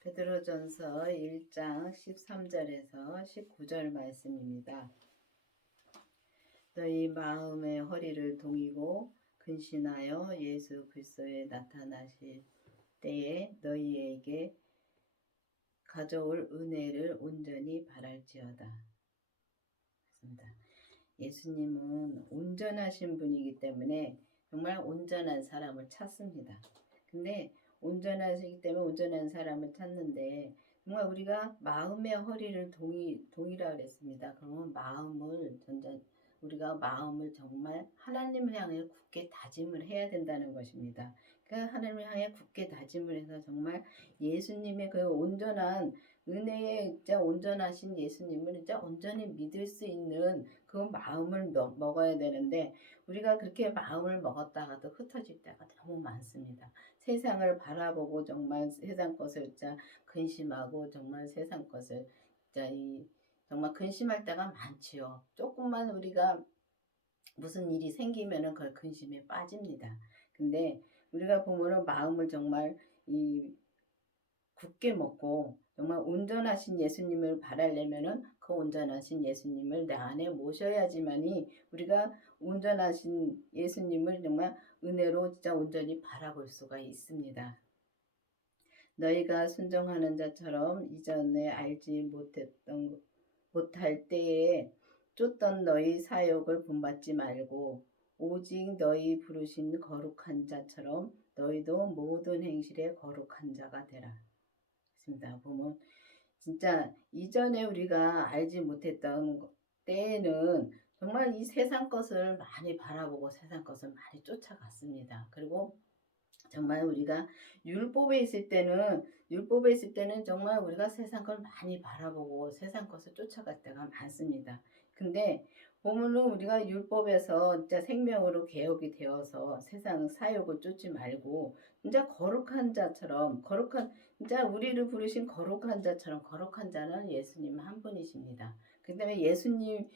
베드로전서 1장 13절에서 19절 말씀입니다. 너희 마음의 허리를 동이고 근신하여 예수 그리스도에 나타나실 때에 너희에게 가져올 은혜를 온전히 바랄지어다. 맞습니다. 예수님은 온전하신 분이기 때문에 정말 온전한 사람을 찾습니다. 근데 온전하시기 때문에 온전한 사람을 찾는데 정말 우리가 마음의 허리를 동이라 그랬습니다. 그러면 우리가 마음을 정말 하나님을 향해 굳게 다짐을 해야 된다는 것입니다. 그 하나님을 향해 굳게 다짐을 해서 정말 예수님의 그 온전한 은혜에 진짜 온전하신 예수님을 진짜 온전히 믿을 수 있는 그 마음을 먹어야 되는데 우리가 그렇게 마음을 먹었다가도 흩어질 때가 너무 많습니다. 세상을 바라보고 정말 세상 것을 진짜 근심하고 정말 세상 것을 진짜 정말 근심할 때가 많지요. 조금만 우리가 무슨 일이 생기면은 그 근심에 빠집니다. 근데 우리가 보면은 마음을 정말 굳게 먹고 정말 온전하신 예수님을 바라려면은 그 온전하신 예수님을 내 안에 모셔야지만이 우리가 온전하신 예수님을 정말 은혜로 진짜 온전히 바라볼 수가 있습니다. 너희가 순종하는 자처럼 이전에 알지 못할 때에 쫓던 너희 사욕을 본받지 말고 오직 너희 부르신 거룩한 자처럼 너희도 모든 행실에 거룩한 자가 되라. 있습니다. 보면 진짜 이전에 우리가 알지 못했던 때에는 정말 이 세상 것을 많이 바라보고 세상 것을 많이 쫓아갔습니다. 그리고 정말 우리가 율법에 있을 때는 정말 우리가 세상 걸 많이 바라보고 세상 것을 쫓아갈 때가 많습니다. 근데 보면은 우리가 율법에서 진짜 생명으로 개혁이 되어서 세상 사욕을 쫓지 말고 진짜 거룩한 자처럼 진짜 우리를 부르신 거룩한 자처럼 거룩한 자는 예수님 한 분이십니다. 그 다음에 예수님을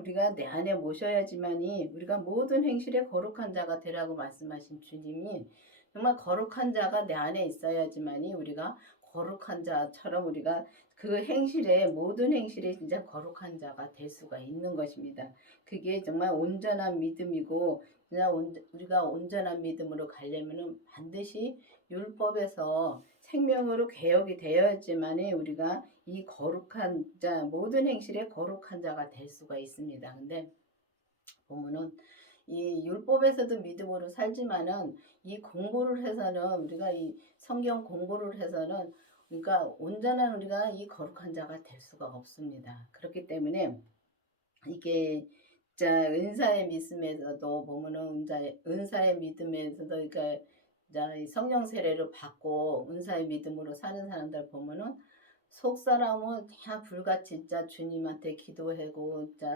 우리가 내 안에 모셔야지만이 우리가 모든 행실에 거룩한 자가 되라고 말씀하신 주님이 정말 거룩한 자가 내 안에 있어야지만이 우리가 거룩한 자처럼 우리가 그 행실에 모든 행실에 진짜 거룩한 자가 될 수가 있는 것입니다. 그게 정말 온전한 믿음이고 우리가 온전한 믿음으로 가려면은 반드시 율법에서 생명으로 개혁이 되어야지만이 우리가 이 거룩한 자 모든 행실에 거룩한 자가 될 수가 있습니다. 근데 보면은 이 율법에서도 믿음으로 살지만은 이 공부를 해서는 우리가 이 성경 공부를 해서는 그러니까 온전한 우리가 이 거룩한 자가 될 수가 없습니다. 그렇기 때문에 이게 자 은사의 믿음에서도 보면은 은사의 믿음에서도 그러니까 성령 세례를 받고 은사의 믿음으로 사는 사람들 보면은 속 사람은 다 불같이 진짜 주님한테 기도하고 진짜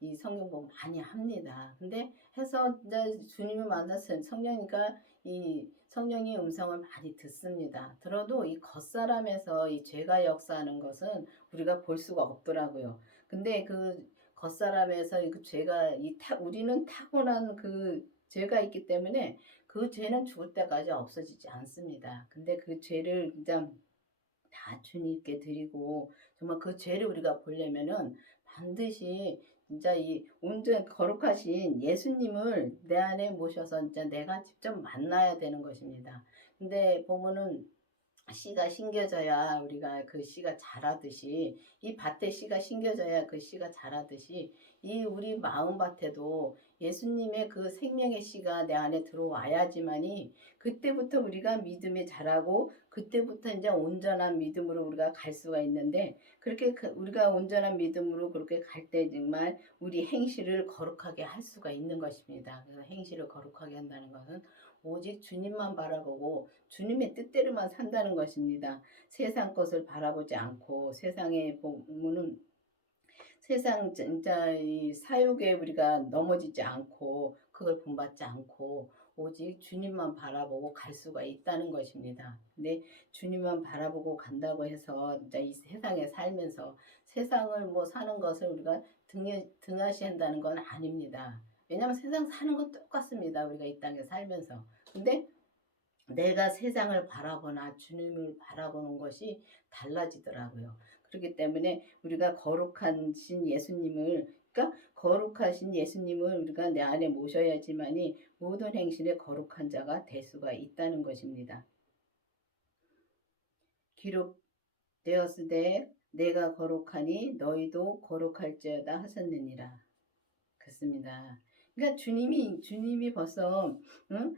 이 성경 보고 많이 합니다. 근데 해서 이제 주님을 만나서 성령이니까 이 성령의 음성을 많이 듣습니다. 들어도 이 겉사람에서 이 죄가 역사하는 것은 우리가 볼 수가 없더라고요. 근데 그 겉사람에서 그 죄가 우리는 타고난 그 죄가 있기 때문에 그 죄는 죽을 때까지 없어지지 않습니다. 근데 그 죄를 진짜 다 주님께 드리고 정말 그 죄를 우리가 보려면은 반드시 진짜 이 온전 거룩하신 예수님을 내 안에 모셔서 진짜 내가 직접 만나야 되는 것입니다. 근데 보면은 씨가 심겨져야 우리가 그 씨가 자라듯이 이 밭에 씨가 심겨져야 그 씨가 자라듯이 이 우리 마음밭에도 예수님의 그 생명의 씨가 내 안에 들어와야지만이 그때부터 우리가 믿음이 자라고 그때부터 이제 온전한 믿음으로 우리가 갈 수가 있는데 그렇게 우리가 온전한 믿음으로 그렇게 갈 때 정말 우리 행실을 거룩하게 할 수가 있는 것입니다. 그래서 행실을 거룩하게 한다는 것은 오직 주님만 바라보고 주님의 뜻대로만 산다는 것입니다. 세상 것을 바라보지 않고 세상에 보면은 세상 진짜 이 사욕에 우리가 넘어지지 않고 그걸 본받지 않고 오직 주님만 바라보고 갈 수가 있다는 것입니다. 근데 주님만 바라보고 간다고 해서 진짜 이 세상에 살면서 세상을 뭐 사는 것을 우리가 등하시한다는 건 아닙니다. 왜냐하면 세상 사는 건 똑같습니다. 우리가 이 땅에 살면서. 근데 내가 세상을 바라보나 주님을 바라보는 것이 달라지더라고요. 그렇기 때문에 우리가 거룩하신 예수님을, 그러니까 거룩하신 예수님을 우리가 내 안에 모셔야지만이 모든 행실에 거룩한 자가 될 수가 있다는 것입니다. 기록되었으되 내가 거룩하니 너희도 거룩할지어다 하셨느니라. 그렇습니다. 그러니까 주님이 벌써, 응?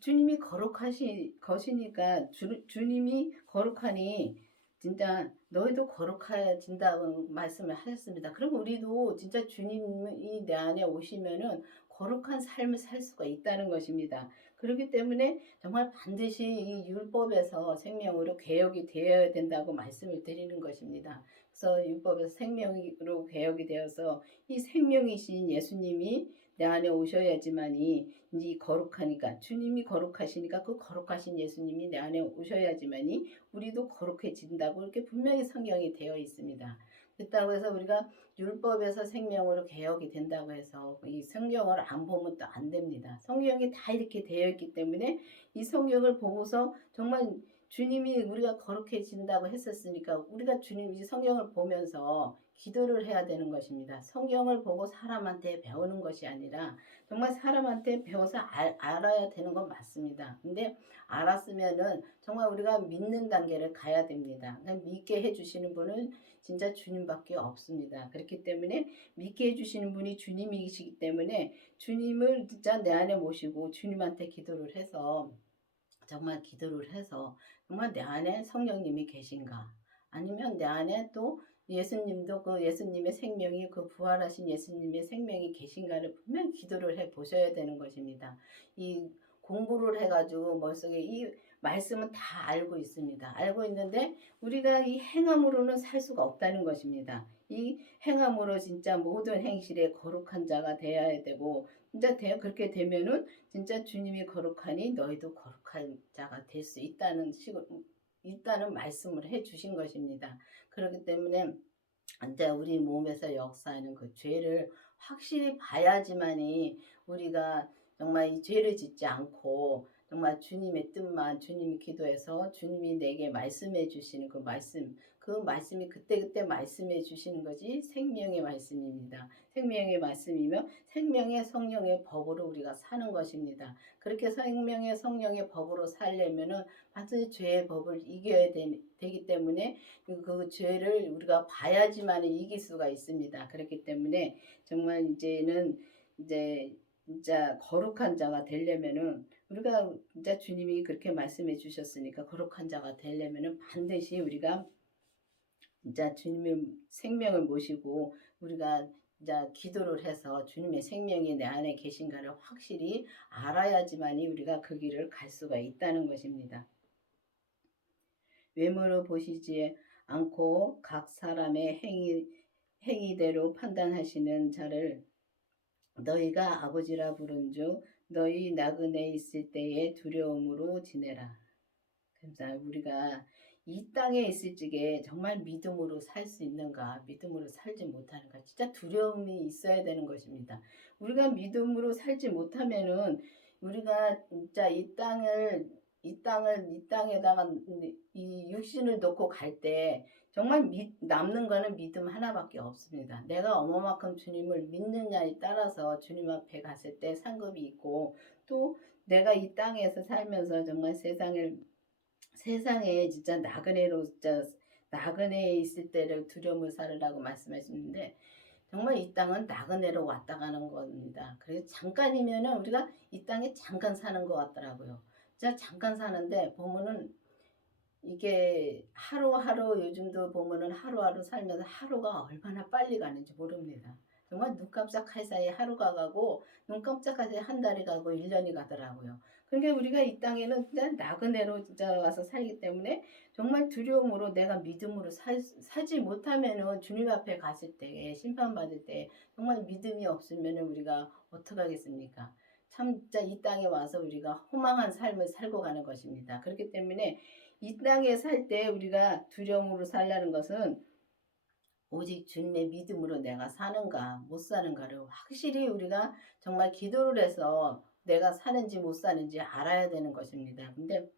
주님이 거시니까 주님이 거룩하니 진짜 너희도 거룩해진다고 말씀을 하셨습니다. 그럼 우리도 진짜 주님이 내 안에 오시면은 거룩한 삶을 살 수가 있다는 것입니다. 그렇기 때문에 정말 반드시 이 율법에서 생명으로 개혁이 되어야 된다고 말씀을 드리는 것입니다. 그래서 율법에서 생명으로 개혁이 되어서 이 생명이신 예수님이 내 안에 오셔야지만이 이 거룩하니까 주님이 거룩하시니까 그 거룩하신 예수님이 내 안에 오셔야지만이 우리도 거룩해진다고 이렇게 분명히 성경이 되어 있습니다. 그렇다고 해서 우리가 율법에서 생명으로 개혁이 된다고 해서 이 성경을 안 보면 또 안 됩니다. 성경이 다 이렇게 되어 있기 때문에 이 성경을 보고서 정말 주님이 우리가 거룩해진다고 했었으니까 우리가 주님 이 성경을 보면서 기도를 해야 되는 것입니다. 성경을 보고 사람한테 배우는 것이 아니라 정말 사람한테 배워서 알아야 되는 건 맞습니다. 근데 알았으면은 정말 우리가 믿는 단계를 가야 됩니다. 믿게 해주시는 분은 진짜 주님밖에 없습니다. 그렇기 때문에 믿게 해주시는 분이 주님이시기 때문에 주님을 진짜 내 안에 모시고 주님한테 기도를 해서 정말 기도를 해서 정말 내 안에 성령님이 계신가? 아니면 내 안에 또 예수님도 그 예수님의 생명이 그 부활하신 예수님의 생명이 계신가를 분명히 기도를 해 보셔야 되는 것입니다. 이 공부를 해가지고 머릿속에 이 말씀은 다 알고 있습니다. 알고 있는데 우리가 이 행함으로는 살 수가 없다는 것입니다. 이 행함으로 진짜 모든 행실에 거룩한 자가 되어야 되고 진짜 그렇게 되면은 진짜 주님이 거룩하니 너희도 거룩한 자가 될 수 있다는 말씀을 해 주신 것입니다. 그렇기 때문에 이제 우리 몸에서 역사하는 그 죄를 확실히 봐야지만이 우리가 정말 이 죄를 짓지 않고 정말 주님의 뜻만 주님이 기도해서 주님이 내게 말씀해 주시는 그 말씀이 그때그때 말씀해 주시는 것이 생명의 말씀입니다. 생명의 말씀이며 생명의 성령의 법으로 우리가 사는 것입니다. 그렇게 생명의 성령의 법으로 살려면은 반드시 죄의 법을 이겨야 되기 때문에 그 죄를 우리가 봐야지만 이길 수가 있습니다. 그렇기 때문에 정말 이제는 이제 진짜 거룩한 자가 되려면은 우리가 진짜 주님이 그렇게 말씀해 주셨으니까 거룩한 자가 되려면은 반드시 우리가 진짜 주님의 생명을 모시고 우리가 이제 기도를 해서 주님의 생명이 내 안에 계신가를 확실히 알아야지만이 우리가 그 길을 갈 수가 있다는 것입니다. 외모로 보시지 않고 각 사람의 행위대로 판단하시는 자를 너희가 아버지라 부른즉 너희 나그네 있을 때에 두려움으로 지내라. 그래서 우리가 이 땅에 있을 적에 정말 믿음으로 살 수 있는가, 믿음으로 살지 못하는가, 진짜 두려움이 있어야 되는 것입니다. 우리가 믿음으로 살지 못하면은 우리가 진짜 이 땅에다가 이 육신을 놓고 갈 때 정말 남는 거는 믿음 하나밖에 없습니다. 내가 얼마만큼 주님을 믿느냐에 따라서 주님 앞에 갔을 때 상급이 있고 또 내가 이 땅에서 살면서 정말 세상에 진짜 나그네로 진짜 나그네에 있을 때를 두려움을 살으라고 말씀하시는데 정말 이 땅은 나그네로 왔다 가는 겁니다. 그래서 잠깐이면은 우리가 이 땅에 잠깐 사는 것 같더라고요. 진짜 잠깐 사는데 보면은 이게 하루하루 요즘도 보면은 하루하루 살면서 하루가 얼마나 빨리 가는지 모릅니다. 정말 눈 깜짝할 사이에 하루가 가고 눈 깜짝할 사이에 한 달이 가고 1년이 가더라고요. 그러니까 우리가 이 땅에는 진짜 나그네로 진짜 와서 살기 때문에 정말 두려움으로 내가 믿음으로 살지 못하면은 주님 앞에 갔을 때 심판받을 때 정말 믿음이 없으면은 우리가 어떡하겠습니까? 참 진짜 이 땅에 와서 우리가 허망한 삶을 살고 가는 것입니다. 그렇기 때문에 이 땅에 살 때 우리가 두려움으로 살라는 것은 오직 주님의 믿음으로 내가 사는가 못 사는가를 확실히 우리가 정말 기도를 해서 내가 사는지 못 사는지 알아야 되는 것입니다. 근데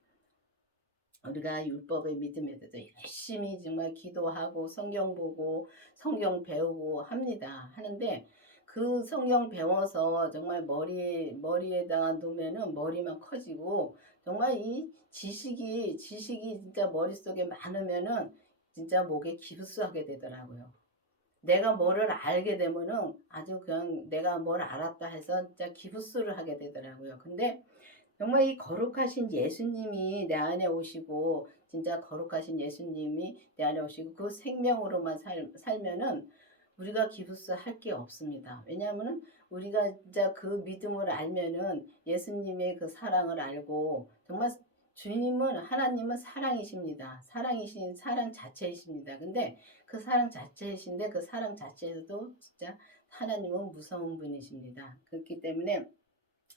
우리가 율법의 믿음에 대해서 열심히 정말 기도하고 성경 보고 성경 배우고 합니다. 하는데 그 성경 배워서 정말 머리에다가 놓으면은 머리만 커지고 정말 이 지식이 진짜 머릿속에 많으면은 진짜 목에 기부스하게 되더라고요. 내가 뭐를 알게 되면은 아주 그냥 내가 뭘 알았다 해서 진짜 기부스를 하게 되더라고요. 근데 정말 이 거룩하신 예수님이 내 안에 오시고 진짜 거룩하신 예수님이 내 안에 오시고 그 생명으로만 살면은 우리가 기부스 할 게 없습니다. 왜냐하면은 우리가 진짜 그 믿음을 알면은 예수님의 그 사랑을 알고 정말 주님은 하나님은 사랑이십니다. 사랑이신 사랑 자체이십니다. 근데 그 사랑 자체이신데 그 사랑 자체에서도 진짜 하나님은 무서운 분이십니다. 그렇기 때문에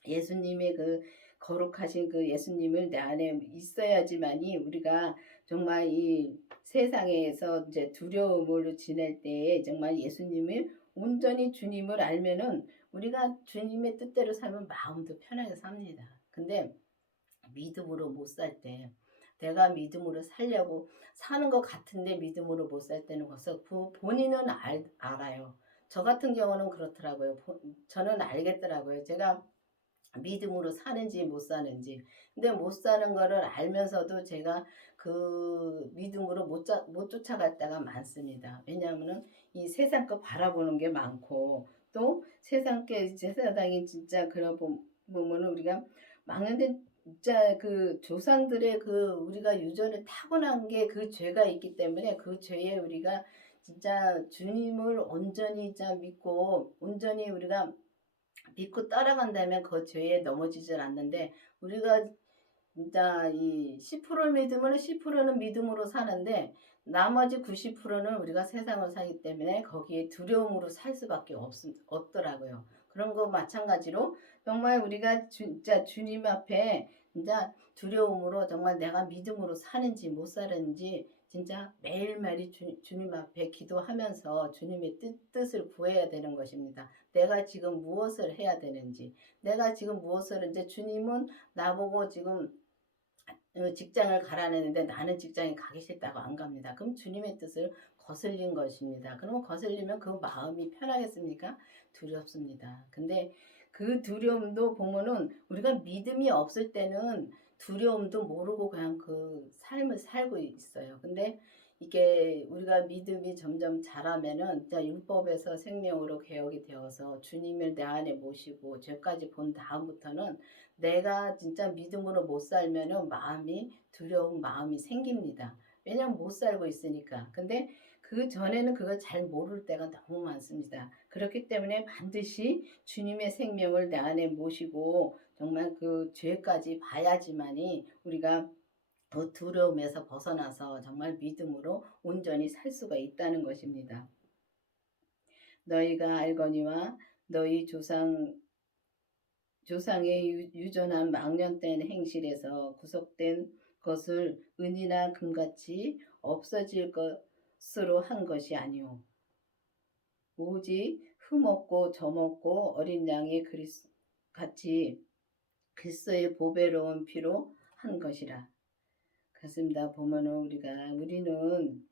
예수님의 그 거룩하신 그 예수님을 내 안에 있어야지만이 우리가 정말 이 세상에서 이제 두려움으로 지낼 때에 정말 예수님을 온전히 주님을 알면은 우리가 주님의 뜻대로 살면 마음도 편하게 삽니다. 근데 믿음으로 못 살 때 내가 믿음으로 살려고 사는 것 같은데 믿음으로 못 살 때는 벌써 본인은 알아요. 저 같은 경우는 그렇더라고요. 저는 알겠더라고요. 제가 믿음으로 사는지 못 사는지. 근데 못 사는 거를 알면서도 제가 그 믿음으로 못 쫓아갈 때가 많습니다. 왜냐하면은 이 세상 거 바라보는 게 많고 또 세상이 진짜 보면은 우리가 막는데 진짜 그 조상들의 그 우리가 유전을 타고난 게 그 죄가 있기 때문에 그 죄에 우리가 진짜 주님을 온전히 진짜 온전히 우리가 믿고 따라간다면 그 죄에 넘어지질 않는데 우리가 진짜 이 10% 믿으면 10%는 믿음으로 사는데 나머지 90%는 우리가 세상을 사기 때문에 거기에 두려움으로 살 수밖에 없더라고요. 그런 거 마찬가지로 정말 우리가 진짜 주님 앞에 진짜 두려움으로 정말 내가 믿음으로 사는지 못 사는지 진짜 매일매일 주님 앞에 기도하면서 주님의 뜻을 구해야 되는 것입니다. 내가 지금 무엇을 해야 되는지, 내가 지금 무엇을 이제 주님은 나보고 지금 직장을 가라는데 나는 직장에 가기 싫다고 안 갑니다. 그럼 주님의 뜻을 거슬린 것입니다. 그러면 거슬리면 그 마음이 편하겠습니까? 두렵습니다. 근데 그 두려움도 보면은 우리가 믿음이 없을 때는 두려움도 모르고 그냥 그 삶을 살고 있어요. 근데 이게 우리가 믿음이 점점 자라면은 진짜 율법에서 생명으로 개혁이 되어서 주님을 내 안에 모시고 죄까지 본 다음부터는 내가 진짜 믿음으로 못 살면은 두려운 마음이 생깁니다. 왜냐면 못 살고 있으니까. 근데 그 전에는 그걸 잘 모를 때가 너무 많습니다. 그렇기 때문에 반드시 주님의 생명을 내 안에 모시고 정말 그 죄까지 봐야지만이 우리가 그 두려움에서 벗어나서 정말 믿음으로 온전히 살 수가 있다는 것입니다. 너희가 알거니와 너희 조상의 유전한 망령된 행실에서 구속된 것을 은이나 금같이 없어질 것으로 한 것이 아니오. 오직 흠없고 점없고 어린 양의 같이 그리스도의 보배로운 피로 한 것이라. 그렇습니다. 보면은 우리는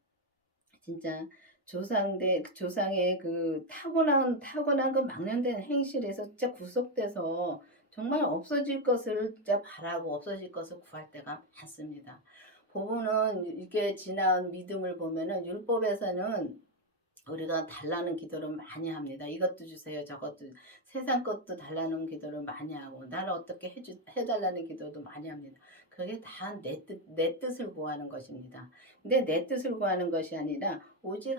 진짜 조상의 그 타고난 그 망령된 행실에서 진짜 구속돼서 정말 없어질 것을 진짜 바라고 없어질 것을 구할 때가 많습니다. 부부는 이렇게 지난 믿음을 보면은 율법에서는 우리가 달라는 기도를 많이 합니다. 이것도 주세요. 저것도 세상 것도 달라는 기도를 많이 하고 나를 어떻게 해달라는 기도도 많이 합니다. 그게 다 내 뜻을 구하는 것입니다. 근데 내 뜻을 구하는 것이 아니라 오직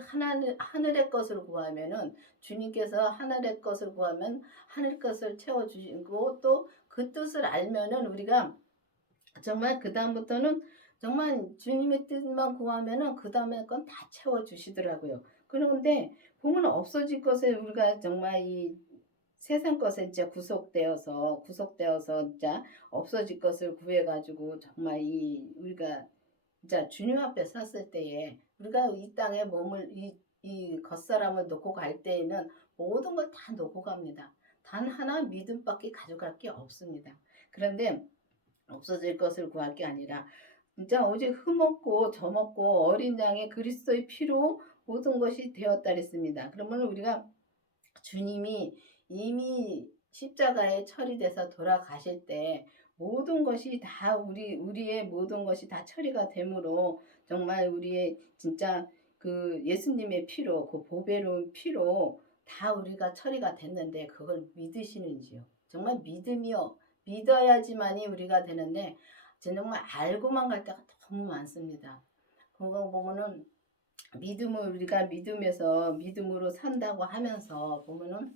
하늘의 것을 구하면은 주님께서 하늘의 것을 구하면 하늘 것을 채워주시고 또 그 뜻을 알면은 우리가 정말 그 다음부터는 정말 주님의 뜻만 구하면은 그 다음에 건 다 채워주시더라고요. 그런데 보면 없어질 것에 우리가 정말 이 세상 것에 진짜 구속되어서 진짜 없어질 것을 구해가지고 정말 우리가 진짜 주님 앞에 섰을 때에 우리가 이 땅에 이 겉사람을 놓고 갈 때에는 모든 걸 다 놓고 갑니다. 단 하나 믿음밖에 가져갈 게 없습니다. 그런데 없어질 것을 구할 게 아니라 진짜 오직 흠없고 점없고 어린 양의 그리스도의 피로 모든 것이 되었다 그랬습니다. 그러면 우리가 주님이 이미 십자가에 처리돼서 돌아가실 때 모든 것이 다 우리의 모든 것이 다 처리가 되므로 정말 우리의 진짜 그 예수님의 피로 그 보배로운 피로 다 우리가 처리가 됐는데 그걸 믿으시는지요? 정말 믿음이요. 믿어야지만이 우리가 되는데 정말 알고만 갈 때가 너무 많습니다. 그거 보면은 믿음을 우리가 믿음에서 믿음으로 산다고 하면서 보면은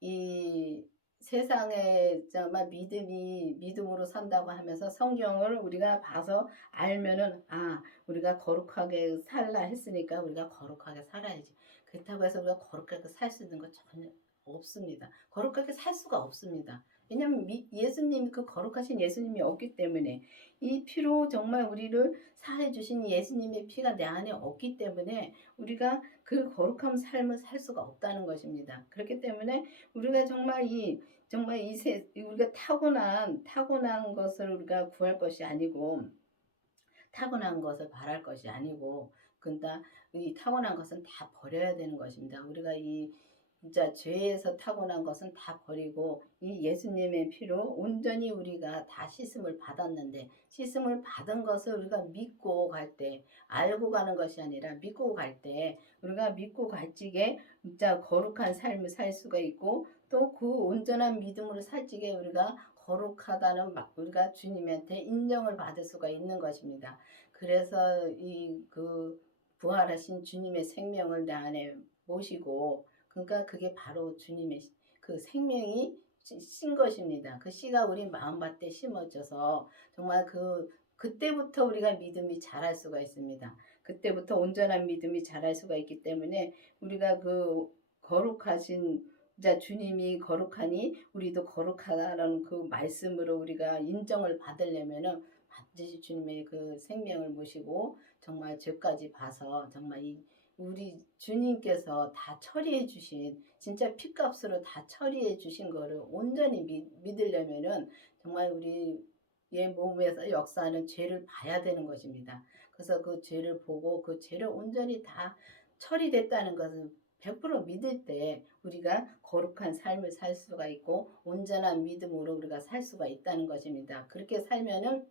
이 세상에 정말 믿음으로 산다고 하면서 성경을 우리가 봐서 알면은 우리가 거룩하게 살라 했으니까 우리가 거룩하게 살아야지. 그렇다고 해서 우리가 거룩하게 살 수 있는 거 전혀 없습니다. 거룩하게 살 수가 없습니다. 왜냐하면 예수님 그 거룩하신 예수님이 없기 때문에 이 피로 정말 우리를 사해 주신 예수님의 피가 내 안에 없기 때문에 우리가 그 거룩한 삶을 살 수가 없다는 것입니다. 그렇기 때문에 우리가 정말 우리가 타고난 것을 우리가 구할 것이 아니고 타고난 것을 바랄 것이 아니고 그러니까 이 타고난 것은 다 버려야 되는 것입니다. 우리가 이 진짜 죄에서 타고난 것은 다 버리고 이 예수님의 피로 온전히 우리가 다 씻음을 받았는데 씻음을 받은 것을 우리가 믿고 갈 때 알고 가는 것이 아니라 믿고 갈 때 우리가 믿고 갈 적에 진짜 거룩한 삶을 살 수가 있고 또 그 온전한 믿음으로 살 적에 우리가 거룩하다는 우리가 주님한테 인정을 받을 수가 있는 것입니다. 그래서 이 그 부활하신 주님의 생명을 내 안에 모시고 그러니까 그게 바로 주님의 그 생명이 신 것입니다. 그 씨가 우리 마음밭에 심어져서 정말 그때부터 우리가 믿음이 자랄 수가 있습니다. 그때부터 온전한 믿음이 자랄 수가 있기 때문에 우리가 그 거룩하신 자 주님이 거룩하니 우리도 거룩하다라는 그 말씀으로 우리가 인정을 받으려면은 반드시 주님의 그 생명을 모시고 정말 죄까지 봐서 정말 우리 주님께서 다 처리해 주신 진짜 피값으로 다 처리해 주신 거를 온전히 믿으려면은 정말 우리의 몸에서 역사하는 죄를 봐야 되는 것입니다. 그래서 그 죄를 보고 그 죄를 온전히 다 처리됐다는 것은 100% 믿을 때 우리가 거룩한 삶을 살 수가 있고 온전한 믿음으로 우리가 살 수가 있다는 것입니다. 그렇게 살면은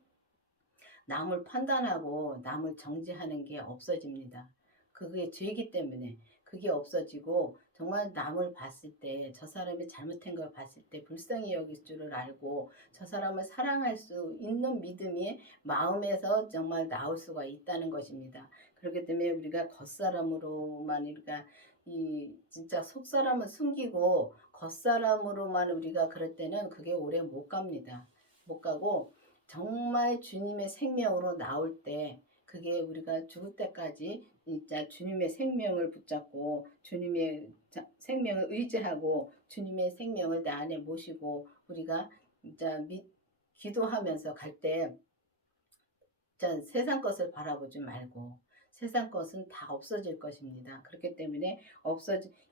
남을 판단하고 남을 정죄하는 게 없어집니다. 그게 죄이기 때문에 그게 없어지고 정말 남을 봤을 때 저 사람이 잘못한 걸 봤을 때 불쌍히 여길 줄을 알고 저 사람을 사랑할 수 있는 믿음이 마음에서 정말 나올 수가 있다는 것입니다. 그렇기 때문에 우리가 겉사람으로만 우리가 이 진짜 속사람은 숨기고 겉사람으로만 우리가 그럴 때는 그게 오래 못 갑니다. 못 가고 정말 주님의 생명으로 나올 때 그게 우리가 죽을 때까지 진짜 주님의 생명을 붙잡고 주님의 생명을 의지하고 주님의 생명을 내 안에 모시고 우리가 진짜 기도하면서 갈 때 진짜 세상 것을 바라보지 말고 세상 것은 다 없어질 것입니다. 그렇기 때문에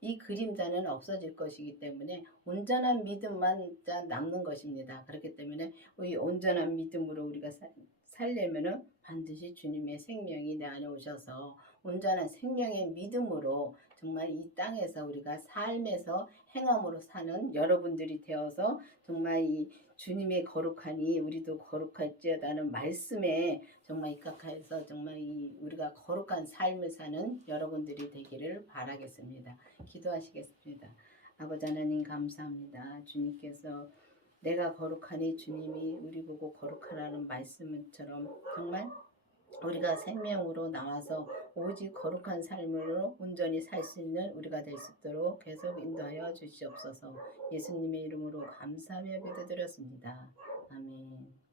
이 그림자는 없어질 것이기 때문에 온전한 믿음만 남는 것입니다. 그렇기 때문에 이 온전한 믿음으로 우리가 살려면은 반드시 주님의 생명이 내 안에 오셔서 온전한 생명의 믿음으로 정말 이 땅에서 우리가 삶에서 행함으로 사는 여러분들이 되어서 정말 이 주님의 거룩하니 우리도 거룩할지어다는 말씀에 정말 입각해서 정말 우리가 거룩한 삶을 사는 여러분들이 되기를 바라겠습니다. 기도하시겠습니다. 아버지 하나님 감사합니다. 주님께서 내가 거룩하니 주님이 우리 보고 거룩하라는 말씀처럼 정말 우리가 생명으로 나와서 오직 거룩한 삶으로 온전히 살 수 있는 우리가 될 수 있도록 계속 인도하여 주시옵소서. 예수님의 이름으로 감사하며 기도드렸습니다. 아멘.